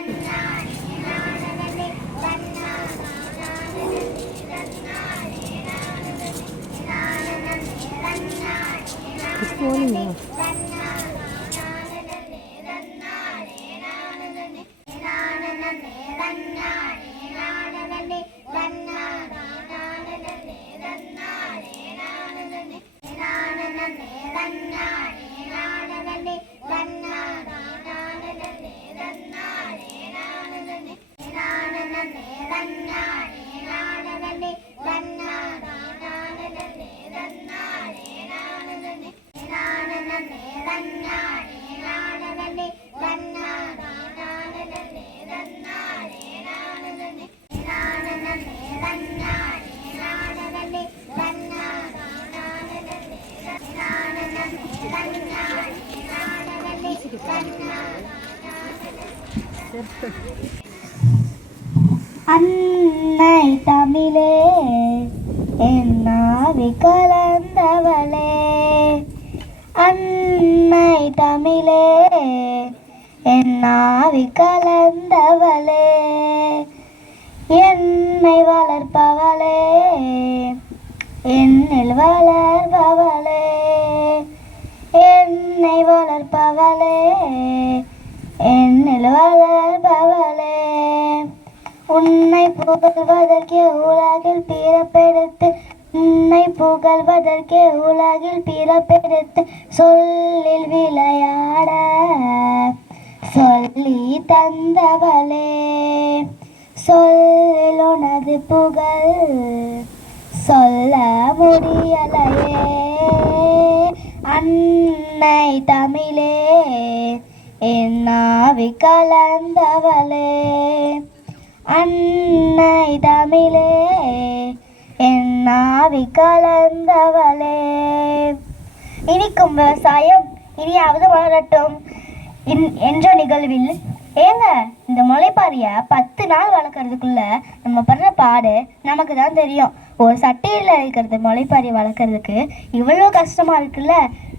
Good morning. என்னாவி கலந்தவளே என்னை வளர்ப்பவளே என்னில் வளர்பவளே என்னை வளர்ப்பவளே என்னில் வளர்பவளே. உன்னை புகழ்வதற்கே உலகில் பிறப்பெடுத்து உன்னை புகழ்வதற்கே உலகில் பிறப்பெடுத்து சொல்லில் விளையாட சொல்லி தந்தவளே. சொல்லில் உனது புகழ் சொல்ல முடியலையே. அன்னை தமிழே என்னாவி கலந்தவளே. அன்னை தமிழே என் ஆவி கலந்தவளே. இனிக்கும் விவசாயம் இனியாவது வளரட்டும். இன்- என்ற நிகழ்வில் ஏங்க இந்த முளைப்பாரிய பத்து நாள் வளர்க்குறதுக்குள்ள நம்ம படுற பாடு நமக்கு தான் தெரியும். ஒரு சட்டையில் இருக்கிறது முளைப்பாரி வளர்க்குறதுக்கு இவ்வளோ கஷ்டமாக இருக்குல்ல?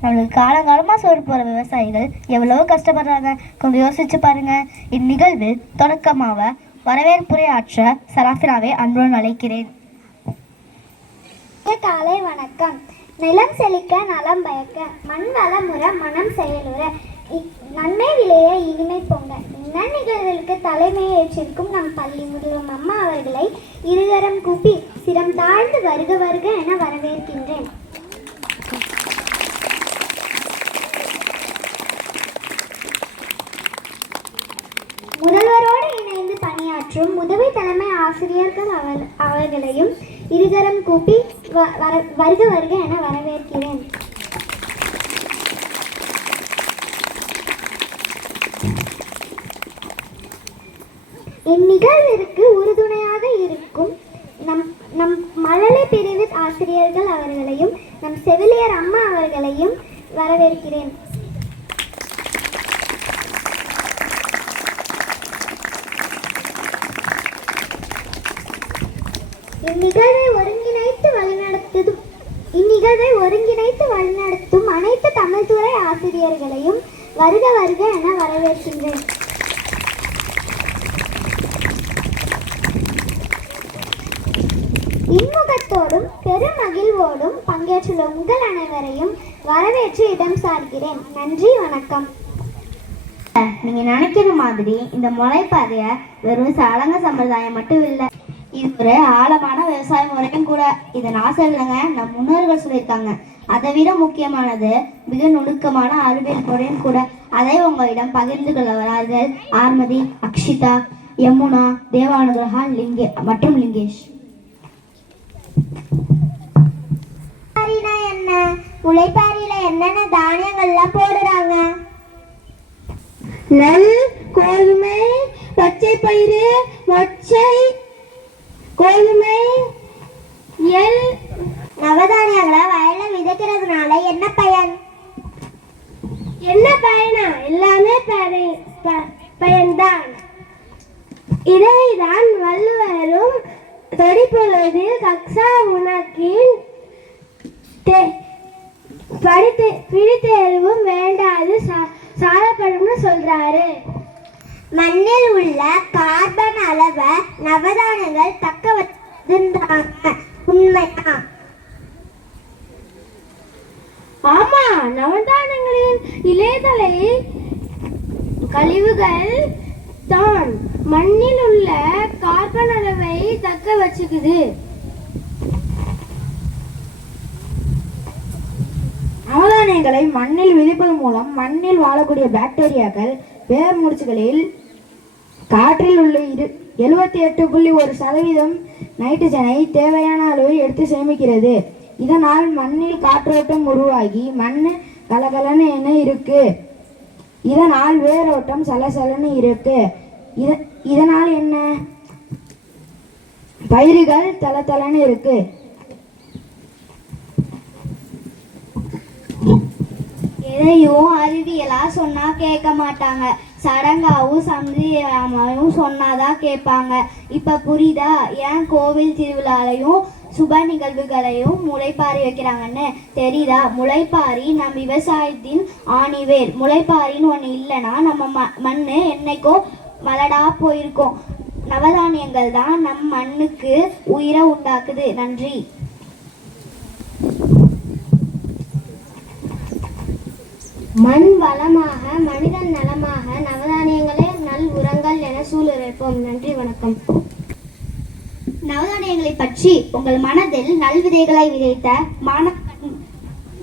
நம்மளுக்கு காலங்காலமாக சோறு போகிற விவசாயிகள் எவ்வளோ கஷ்டப்படுறாங்க? கொஞ்சம் யோசிச்சு பாருங்க. இந்நிகழ்வு தொடக்கமாக வரவேற்புரை ஆற்ற சராஃபினாவை அன்புடன் அழைக்கிறேன். காலை வணக்கம். நிலம் செழிக்க நலம் பயக்க மண் வளமுற மனம் செயலுற. நன்மை விளைய இனிமை பொங்க. இந்நநிகழ்வுகளுக்கு தலைமையை ஏற்றிருக்கும் நம் பள்ளி முதல்வம் அம்மா அவர்களை இருகரம் கூப்பி சிரம் தாழ்ந்து வருக வருக என வரவேற்கின்றேன். முதல்வரோடு பணியாற்றும் உதவி தலைமை ஆசிரியர்கள் அவர் அவர்களையும் இருகரம் கூப்பி வருக வருக என வரவேற்கிறேன். இந்நிகழ்விற்கு உறுதுணையாக இருக்கும் நம் நம் மழலை பிரிவு ஆசிரியர்கள் அவர்களையும் நம் செவிலியர் அம்மா அவர்களையும் வரவேற்கிறேன். இந்நிகழ்வை ஒருங்கிணைத்து வழிநடத்தும் இந்நிகழ்வை ஒருங்கிணைத்து வழிநடத்தும் அனைத்து தமிழ்துறை ஆசிரியர்களையும் வருக வருக என வரவேற்கின்றேன். இன்முகத்தோடும் பெருமகிழ்வோடும் பங்கேற்றுள்ள உங்கள் அனைவரையும் வரவேற்று இடம் சார்கிறேன். நன்றி வணக்கம். நீங்க நினைக்கிற மாதிரி இந்த முளைப்பாதைய வெறும் சடங்கு சம்பிரதாயம் மட்டும் இல்லை. இது ஒரு ஆழமான விவசாய முறையும் கூட. இதை நான் சொல்லலைங்க நம் முன்னோர்கள் சொல்லியிருக்காங்க. அதை விட முக்கியமானது மிக நுணுக்கமான அறிவியல் முறையும் கூட. அதை உங்களிடம் பகிர்ந்து கொள்ள வரார்கள். ஆர்மதி அக்ஷிதா யமுனா தேவானுகிரகா லிங்கே மற்றும் லிங்கேஷ். என்ன? முளைப்பாரியில என்னென்ன தானியங்கள்லாம் போடுறாங்க? நெல் கோதுமை பச்சை பயிறு மொச்சை கோதுமை எல் நவதானியங்களை வயல விதைக்கிறதுனால என்ன பயன்? என்ன பயனா? எல்லாமே பயன் ப- பயன்தான். இதைதான் வள்ளுவரும் தொடிப்பொழுது கக்ஸா உனக்கின் படித்து பிடித்தேர்வும் வேண்டாது சா- சாலப்படும்னு சொல்றாரு. மண்ணில் உள்ள கார்பன் அளவை நவதானங்கள் தக்க வச்சிருந்தாங்க உண்மையா ஆமா நவதானங்களின் இலைதலை கழிவுகள் தான் மண்ணில் உள்ள கார்பன் அளவை தக்க வச்சுக்குது. நவதானியங்களை மண்ணில் விதைப்பதன் மூலம் மண்ணில் வாழக்கூடிய பாக்டீரியாக்கள் வேர் முடிச்சுகளில் காற்றில் உள்ள இரு எழுபத்தி எட்டு புள்ளி ஒரு சதவீதம் நைட்ரஜனை தேவையான அளவில் எடுத்து சேமிக்கிறது. இதனால் மண்ணில் காற்றோட்டம் உருவாகி மண் கலகலன்னு என இருக்கு. இதனால் வேரோட்டம் சலசலன்னு இருக்கு. இத இதனால் என்ன? பயிர்கள் தளதளன்னு இருக்கு. எதையும் அறிவியலா சொன்னா கேட்க மாட்டாங்க. சடங்காவும் சம்பிரதாயமாவும் சொன்னாதான் கேட்பாங்க. இப்போ புரியுதா? ஏன் கோவில் திருவிழாலையும் சுப நிகழ்வுகளையும் முளைப்பாரி வைக்கிறாங்கன்னு? தெரியுதா? முளைப்பாரி நம் விவசாயத்தின் ஆணிவேர். முளைப்பாரின்னு ஒன்று இல்லைன்னா நம்ம ம மண் என்னைக்கோ மலடா போயிருக்கோம். நவதானியங்கள் தான் நம் மண்ணுக்கு உயிரை உண்டாக்குது. நன்றி. மண் வளமாக மனிதன் நலமாக நவதானியங்களே நல் உரங்கள் என சூளுரைப்போம். நன்றி வணக்கம். நவதானியங்களை பற்றி உங்கள் மனதில் நல் விதைகளை விதைத்த மாணவ கண்-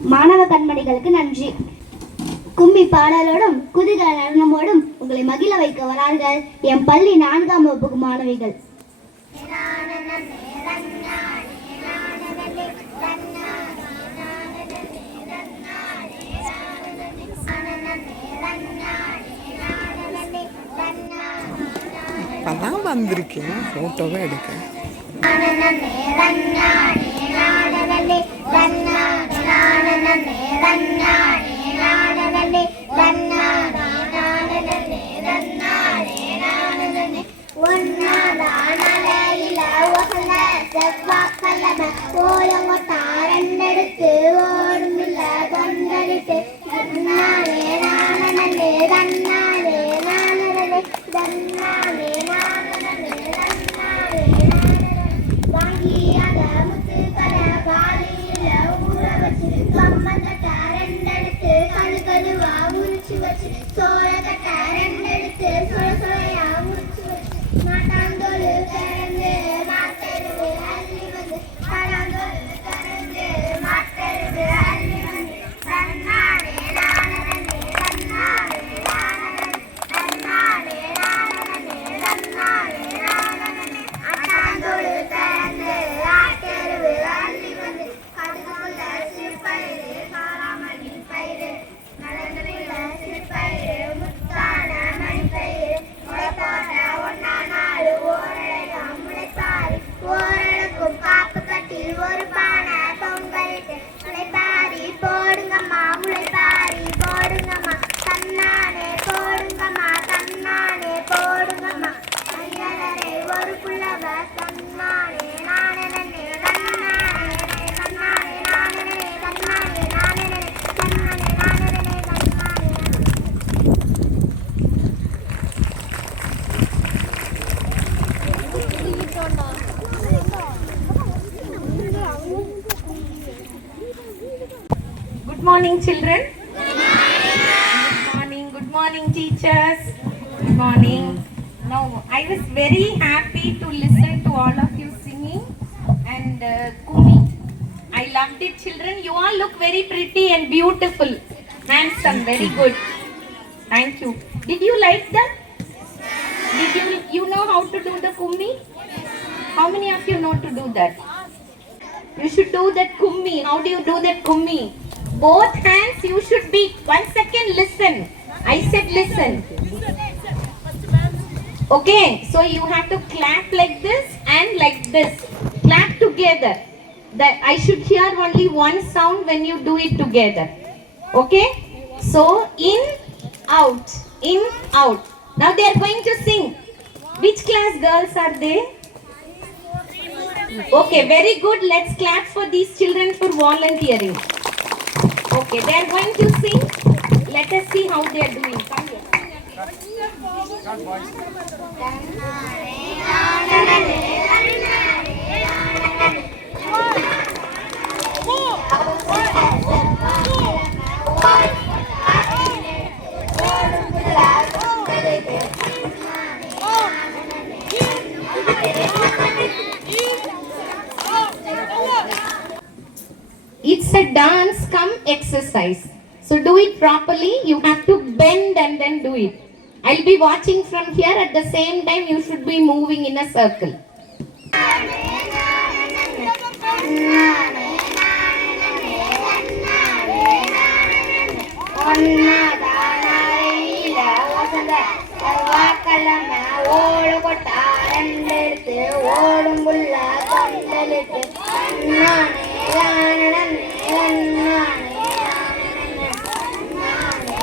மாணவ கண்மணிகளுக்கு நன்றி. கும்மி பாடலோடும் குதிரை நடனமோடும் உங்களை மகிழ வைக்க வரார்கள் என் பள்ளி நான்காம் வகுப்பு மாணவிகள். தான் வந்திருக்கேன். ஃபோட்டோவே எடுக்க ஓலங்கொட்டாரண்டெடுத்து ஓடுமில்ல கொண்டடிட்டு children. Good morning, good morning, teachers. Good morning. Now, I was very happy to listen to all of you singing and uh, Kumi. I loved it, children. You all look very pretty and beautiful, handsome, very good. Thank you. Did you like them? Did you you know how to do the Kumi? How many of you know to do that? You should do that kummi. How do you do that kummi? Both hands you should be. One second, listen. I said listen. Okay, so you have to clap like this and like this. Clap together. That I should hear only one sound when you do it together. Okay? So in, out, in, out. Now they are going to sing. Which class girls are they? Okay, very good. Let's clap for these children for volunteering. Okay, they are going to sing. Let us see how they are doing. Come here. It's a dance come exercise. So do it properly. You have to bend and then do it. I'll be watching from here. At the same time, you should be moving in a circle. புள்ள கொண்டலிட்டு நானே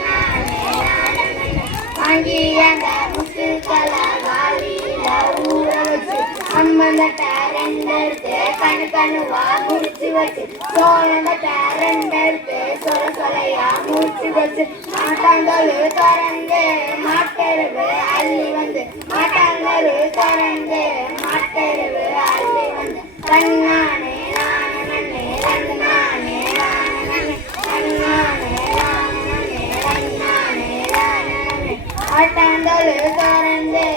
நானே நானே வாங்கி அந்த முத்துக்களை வாளியில ஊற வச்சு அம்மந்த டேரண்டெடுத்து கணு கணுவா முடிச்சு வச்சு சோழந்த டேரண்டெடுத்து சொல சொலையா முடிச்சு കളിൽ കറന്തേ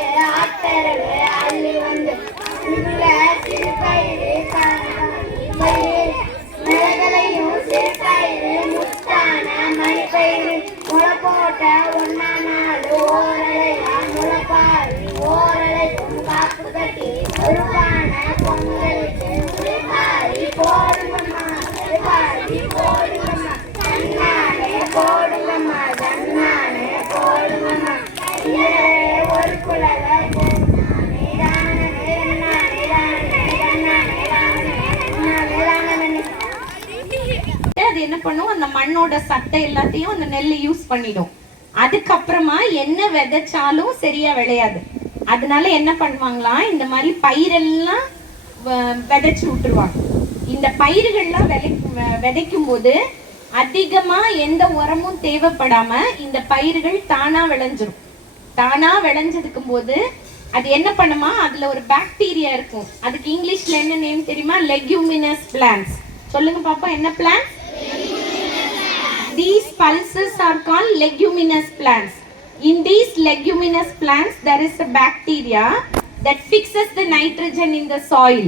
மண்ணோட சட்டை எல்லாத்தையும் அந்த நெல் யூஸ் பண்ணிடும். அதுக்கப்புறமா என்ன விதைச்சாலும் சரியா விளையாது. அதனால என்ன பண்ணுவாங்களாம் இந்த மாதிரி பயிரெல்லாம் வ- விதைச்சு விட்டுருவாங்க. இந்த பயிர்கள்லாம் விதை விதைக்கும் போது அதிகமா எந்த உரமும் தேவைப்படாம இந்த பயிர்கள் தானா விளைஞ்சிரும். தானா விளைஞ்சதுக்கும் போது அது என்ன பண்ணுமா? அதுல ஒரு பாக்டீரியா இருக்கும். அதுக்கு இங்கிலீஷ்ல என்ன நேம் தெரியுமா? லெக்யூமினஸ் பிளான்ஸ் சொல்லுங்க பாப்பா என்ன plants these pulses are called leguminous plants. In these leguminous plants there is a bacteria that fixes the nitrogen in the soil.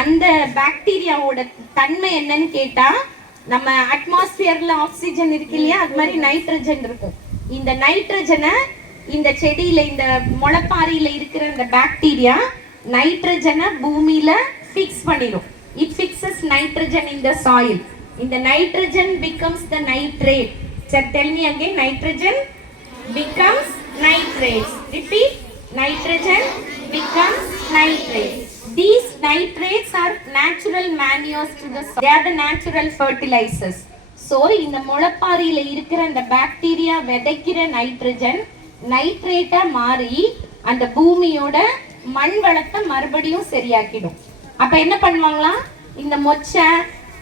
அந்த பாக்டீரியாவோட தன்மை என்னன்னு கேட்டா நம்ம அட்மாஸ்பியர்ல ஆக்சிஜன் இருக்கு இல்லையா? அது மாதிரி நைட்ரஜன் இருக்கும். இந்த நைட்ரஜனை இந்த செடியில இந்த முளைப்பாரியில இருக்கிற இந்த பாக்டீரியா நைட்ரஜனை பூமியில ஃபிக்ஸ் பண்ணிடும். It fixes nitrogen in the soil இந்த nitrogen becomes the nitrate sir tell me again nitrogen becomes nitrates repeat nitrogen becomes nitrate these nitrates are natural manures to the soil. They are the natural fertilizers. So இந்த முளைப்பாரியில் இருக்கிற அந்த bacteria விதைக்கிற nitrogen நைட்ரேட்டாக மாறி அந்த பூமியோட மண் வளத்தை மறுபடியும் சரியாக்கிடும் அப்போ என்ன பண்ணுவாங்களாம் இந்த மொச்சை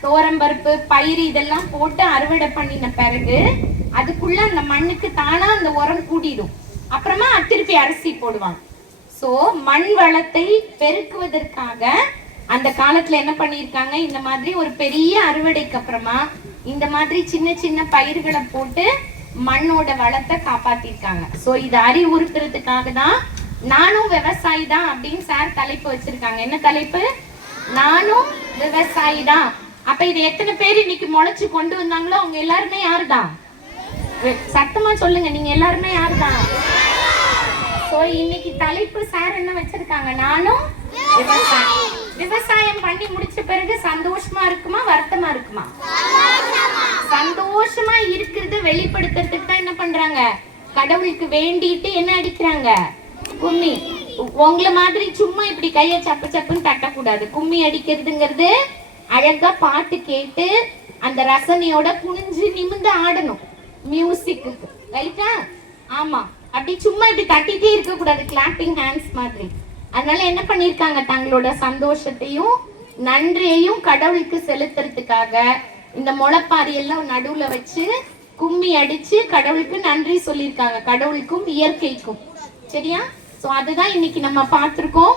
தோரம்பருப்பு பயிறு இதெல்லாம் போட்டு அறுவடை பண்ணின பிறகு அதுக்குள்ள அந்த மண்ணுக்கு தானா அந்த உரம் கூடிடும். அப்புறமா திருப்பி அரிசி போடுவாங்க. சோ மண் வளத்தை பெருக்குவதற்காக அந்த காலத்துல என்ன பண்ணியிருக்காங்க? இந்த மாதிரி ஒரு பெரிய அறுவடைக்கு அப்புறமா இந்த மாதிரி சின்ன சின்ன பயிர்களை போட்டு மண்ணோட வளத்தை காப்பாத்திருக்காங்க. சோ இது அறிவுறுத்துறதுக்காக தான் நானும் விவசாயி தான் அப்படின்னு சார் தலைப்பு வச்சிருக்காங்க. என்ன தலைப்பு? நானும் விவசாயி தான். அப்ப இது எத்தனை பேர் இன்னைக்கு முளைச்சு கொண்டு வந்தாங்களோ அவங்க எல்லாருமே யாருதான் சத்தமா சொல்லுங்க நீங்க எல்லாருமே யாருதான் சோ இன்னைக்கு தலைப்பு சார் என்ன வச்சிருக்காங்க? நானும் விவசாயம் விவசாயம் பண்ணி முடிச்ச பிறகு சந்தோஷமா இருக்குமா வருத்தமா இருக்குமா? சந்தோஷமா இருக்கிறத வெளிப்படுத்துறதுக்கு தான் என்ன பண்றாங்க? கடவுளுக்கு வேண்டிட்டு என்ன அடிக்கிறாங்க? கும்மி. உங்களை மாதிரி சும்மா இப்படி கைய சப்பு சப்புன்னு தட்டக்கூடாது. கும்மி அடிக்கிறதுங்கிறது அழகா பாட்டு கேட்டு அந்த ரசனையோட குனிஞ்சு நிமிந்து ஆடணும். மியூசிக்கு ரைட்டா ஆமா. அப்படி சும்மா இப்படி தட்டிட்டே இருக்க கூடாது கிளாப்பிங் ஹேண்ட்ஸ் மாதிரி. அதனால என்ன பண்ணிருக்காங்க? தங்களோட சந்தோஷத்தையும் நன்றியையும் கடவுளுக்கு செலுத்துறதுக்காக இந்த முளைப்பாரி எல்லாம் நடுவுல வச்சு கும்மி அடிச்சு கடவுளுக்கு நன்றி சொல்லியிருக்காங்க. கடவுளுக்கும் இயற்கைக்கும். சரியா? ஸோ அதுதான் இன்னைக்கு நம்ம பார்த்துருக்கோம்.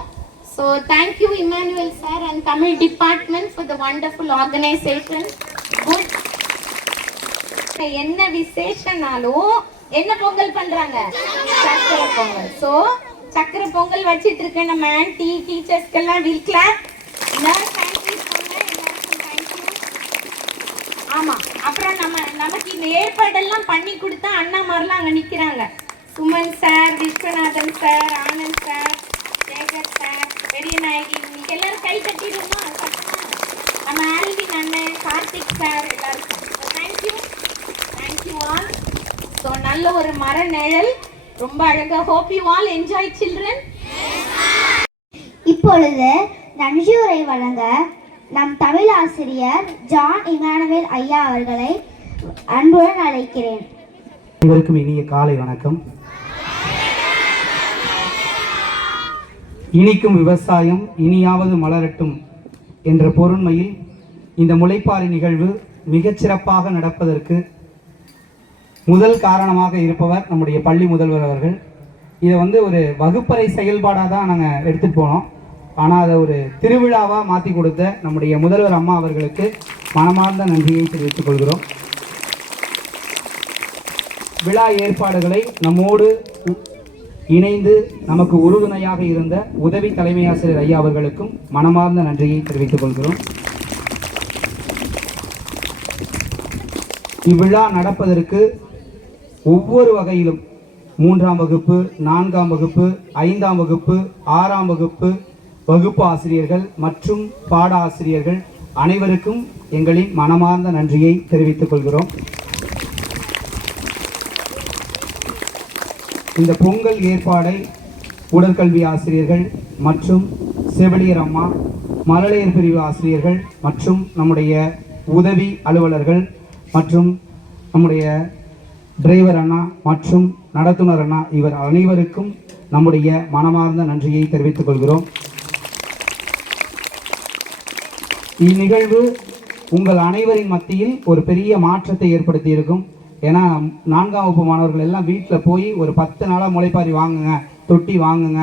So you Emmanuel sir and Tamil department for the wonderful organisation good என்ன விசேஷனாலும் என்ன பொங்கல் பண்றாங்க? சக்கரை பொங்கல். சோ சக்கரை பொங்கல் வச்சிட்டு இருக்க நம்ம ஆன்டி டீச்சர்ஸ்க்கெல்லாம் வில் கிளாப் ஆமா. அப்புறம் நம்ம நமக்கு இந்த ஏற்பாடெல்லாம் பண்ணி கொடுத்தா அண்ணா மாதிரிலாம் அங்க நிக்கிறாங்க. Suman sir Viswanathan sir Anand sir sir Periyanayaki இன்னைக்கு எல்லாரும் கை தட்டிடுமா சத்தமா? நம்ம ஆல்வின் அண்ணன் கார்த்திக் சார் எல்லாருக்கும். Thank you thank you all so நல்ல ஒரு மர நிழல் ரொம்ப அழகா. Hope you all enjoy children இப்பொழுது நன்றியுரை வழங்க நம் தமிழ் ஆசிரியர் ஜான் இமானுவேல் ஐயா அவர்களை அன்புடன் அழைக்கிறேன். அனைவருக்கும் இனிய காலை வணக்கம். இனிக்கும் விவசாயம் இனியாவது மலரட்டும் என்ற பொருண்மையில் இந்த முளைப்பாரி நிகழ்வு மிகச்சிறப்பாக நடப்பதற்கு முதல் காரணமாக இருப்பவர் நம்முடைய பள்ளி முதல்வர் அவர்கள். இதை வந்து ஒரு வகுப்பறை செயல்பாடாக தான் நாங்கள் எடுத்துகிட்டு போனோம். ஆனால் அதை ஒரு திருவிழாவாக மாற்றி கொடுத்த நம்முடைய முதல்வர் அம்மா அவர்களுக்கு மனமார்ந்த நன்றியை தெரிவித்துக் கொள்கிறோம். விழா ஏற்பாடுகளை நம்மோடு இணைந்து நமக்கு உறுதுணையாக இருந்த உதவி தலைமை ஆசிரியர் ஐயா அவர்களுக்கும் மனமார்ந்த நன்றியை தெரிவித்துக் கொள்கிறோம். இவ்விழா நடப்பதற்கு ஒவ்வொரு வகையிலும் மூன்றாம் வகுப்பு நான்காம் வகுப்பு ஐந்தாம் வகுப்பு ஆறாம் வகுப்பு வகுப்பு ஆசிரியர்கள் மற்றும் பாட ஆசிரியர்கள் அனைவருக்கும் எங்களின் மனமார்ந்த நன்றியை தெரிவித்துக் கொள்கிறோம். இந்த பொங்கல் ஏற்பாடை உடற்கல்வி ஆசிரியர்கள் மற்றும் செவிலியர் அம்மா மழலையர் பிரிவு ஆசிரியர்கள் மற்றும் நம்முடைய உதவி அலுவலர்கள் மற்றும் நம்முடைய டிரைவர் அண்ணா மற்றும் நடத்துனர் அண்ணா இவர் அனைவருக்கும் நம்முடைய மனமார்ந்த நன்றியை தெரிவித்துக் கொள்கிறோம். இந்நிகழ்வு உங்கள் அனைவரின் மத்தியில் ஒரு பெரிய மாற்றத்தை ஏற்படுத்தியிருக்கும். ஏன்னா நான்காம் வகுப்பு மாணவர்கள் எல்லாம் வீட்டில் போய் ஒரு பத்து நாளாக முளைப்பாரி வாங்குங்க தொட்டி வாங்குங்க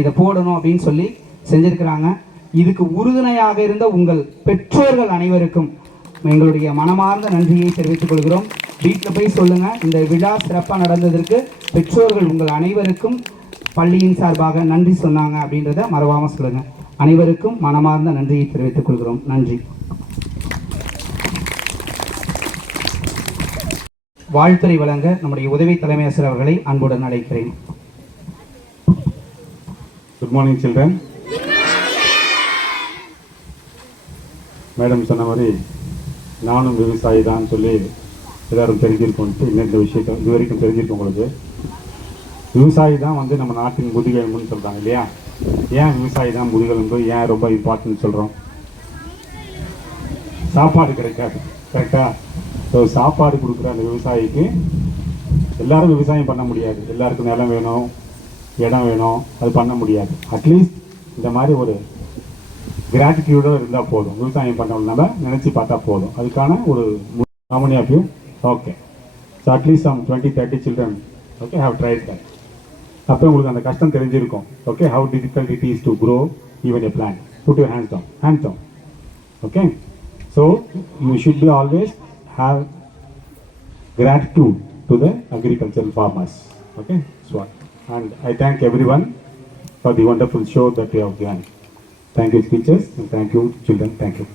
இதை போடணும் அப்படின்னு சொல்லி செஞ்சுருக்கிறாங்க. இதுக்கு உறுதுணையாக இருந்த உங்கள் பெற்றோர்கள் அனைவருக்கும் எங்களுடைய மனமார்ந்த நன்றியை தெரிவித்துக் கொள்கிறோம். வீட்டில் போய் சொல்லுங்கள் இந்த விழா சிறப்பாக நடந்ததற்கு பெற்றோர்கள் உங்கள் அனைவருக்கும் பள்ளியின் சார்பாக நன்றி சொன்னாங்க அப்படின்றத மறவாமல் சொல்லுங்கள் அனைவருக்கும் மனமார்ந்த நன்றியை தெரிவித்துக் கொள்கிறோம். நன்றி. வாழ்த்துறை வழங்க நம்முடைய உதவி தலைமை ஆசிரியர் அவர்களை அன்புடன் அழைக்கிறேன். குட் மார்னிங் சில்ட்ரன் மேடம் சொன்ன மாதிரி நானும் விவசாயி தான் சொல்லி எல்லாரும் தெரிஞ்சிருக்கோன்ட்டு இன்னும் இந்த விஷயத்தை இது வரைக்கும் தெரிஞ்சிருக்கோம் உங்களுக்கு. விவசாயி தான் வந்து நம்ம நாட்டின் முதுகெலும்புன்னு சொல்கிறாங்க இல்லையா? ஏன் விவசாயி தான் முதுகெலும்பு? ஏன் ரொம்ப இம்பார்ட்டன்ட் சொல்கிறோம் சாப்பாடு கிடைக்காது. கரெக்டாக சாப்பாடு கொடுக்குற அந்த விவசாயிக்கு எல்லாரும் விவசாயம் பண்ண முடியாது. எல்லாருக்கும் நிலம் வேணும் இடம் வேணும் அது பண்ண முடியாது. அட்லீஸ்ட் இந்த மாதிரி ஒரு கிராட்டிடியூடாக இருந்தால் போதும். விவசாயம் பண்ணணும் நினச்சி பார்த்தா போதும். அதுக்கான ஒரு company of you okay so at least some twenty thirty children okay have try that அப்போ உங்களுக்கு அந்த கஷ்டம் தெரிஞ்சிருக்கும். Okay how difficult it is to grow even a plant put your hands down hands down okay so you should be always have gratitude to the agricultural farmers. Okay? So and i thank everyone for the wonderful show that you have given thank you teachers and thank you children. Thank you